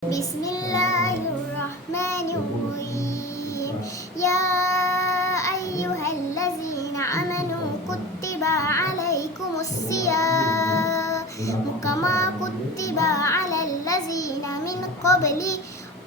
Bismillahirrahmanirrahim. Ya ayyuhallazina amanu kutiba alaikumusiyam kama kutiba alal ladzina min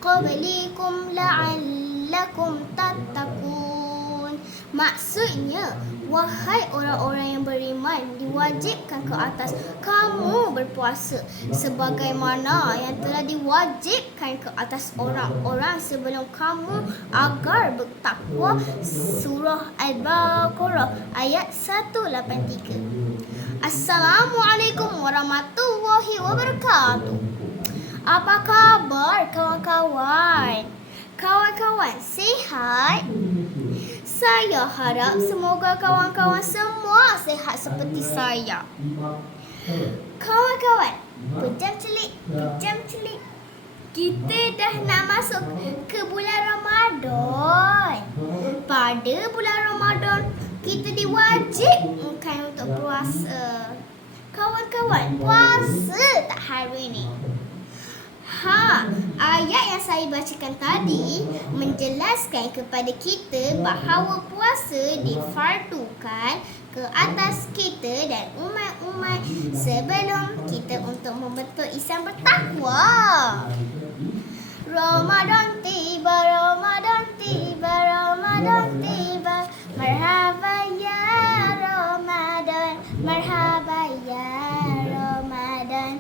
qablikum la'allakum tattaqun. Maksudnya, wahai orang-orang yang beriman, diwajibkan ke atas kamu berpuasa sebagaimana yang telah diwajibkan ke atas orang-orang sebelum kamu agar bertakwa. Surah Al-Baqarah ayat 183. Assalamualaikum warahmatullahi wabarakatuh. Apa khabar kawan-kawan? Kawan-kawan sihat? Saya harap semoga kawan-kawan semua sihat seperti saya. Kawan-kawan, pejam celik. Kita dah nak masuk ke bulan Ramadan. Pada bulan Ramadan, kita diwajibkan untuk puasa. Kawan-kawan, puasa tak hari ni? Ayat yang saya bacakan tadi menjelaskan kepada kita bahawa puasa difardukan ke atas kita dan umat-umat sebelum kita untuk membentuk Islam bertakwa. Ramadan tiba, marhaba ya Ramadan, marhaba ya Ramadan.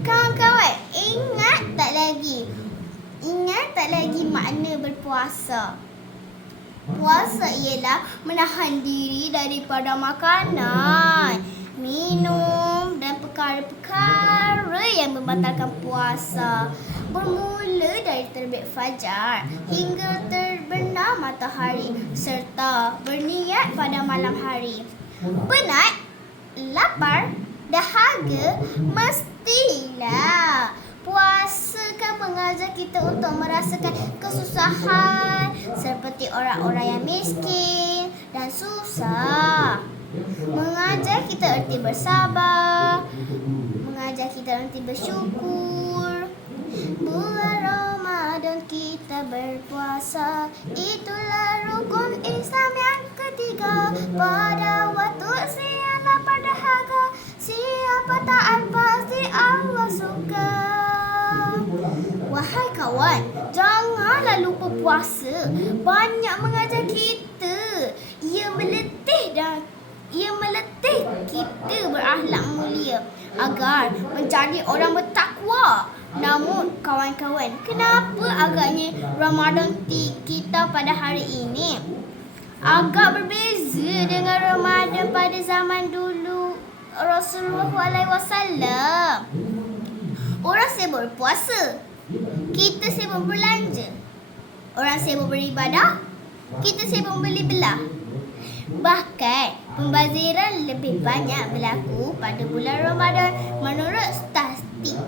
Kawan-kawan, ingat tak lagi makna berpuasa? Puasa ialah menahan diri daripada makanan, minum dan perkara-perkara yang membatalkan puasa. Bermula dari terbit fajar hingga terbenam matahari serta berniat pada malam hari. Penat, lapar, dahaga, mestilah. Puasa kan mengajar kita untuk merasakan kesusahan seperti orang-orang yang miskin dan susah. Mengajar kita erti bersabar, mengajar kita erti bersyukur. Bulan Ramadan kita berpuasa, itulah rukun Islam yang ketiga. Pada waktu siang lapar dahaga, siapa taat pasti Allah suka. Wahai kawan, janganlah lupa puasa. Banyak mengajar kita. Ia meletih kita berakhlak mulia agar menjadi orang bertakwa. Namun kawan-kawan, kenapa agaknya Ramadan kita pada hari ini agak berbeza dengan Ramadan pada zaman dulu Rasulullah SAW? Orang sibuk berpuasa, kita sibuk berbelanja. Orang sibuk beribadah, kita sibuk beli belah. Bahkan pembaziran lebih banyak berlaku pada bulan Ramadan. Menurut statistik,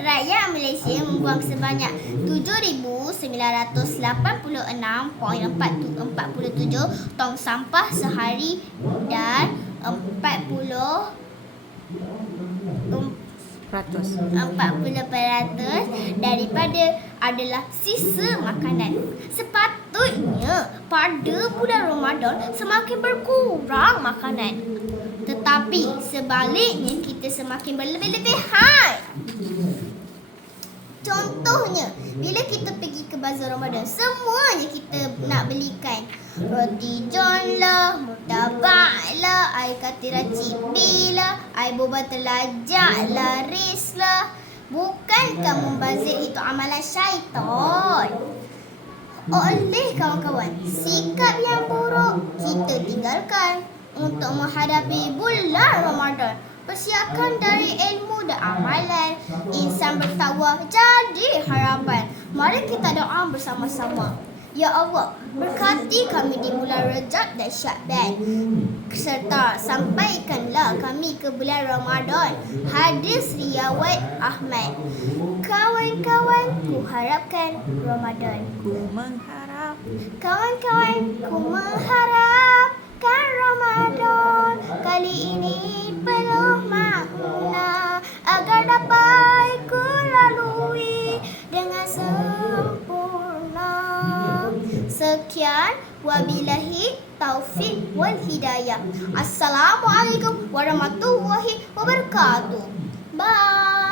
rakyat Malaysia membuang sebanyak 7,986.47 tong sampah sehari dan 40% daripada adalah sisa makanan. Sepatutnya pada bulan Ramadan semakin berkurang makanan, tetapi sebaliknya kita semakin berlebih-lebihan. Contohnya, bila kita pergi ke bazar Ramadan, semuanya kita nak belikan. Roti john lah, murtabak lah, air katira cibi lah, air boba telajak lah, ris lah. Bukankah membazir itu amalan syaitan? Oleh kawan-kawan, sikap yang buruk kita tinggalkan untuk menghadapi bulan Ramadan. Persiapkan dari ilmu dan amalan. Insan bertakwa jadi harapan. Mari kita doa bersama-sama. Ya Allah, berkati kami di bulan Rajab dan Syakban, serta sampaikanlah kami ke bulan Ramadan. Hadis riwayat Ahmad. Kawan-kawan, ku harapkan Ramadan. Kawan-kawan, ku mengharapkan Ramadan kali ini penuh makna agar dapat ku Sekian, wabillahi taufik wal hidayah. Assalamualaikum warahmatullahi wabarakatuh. Bye.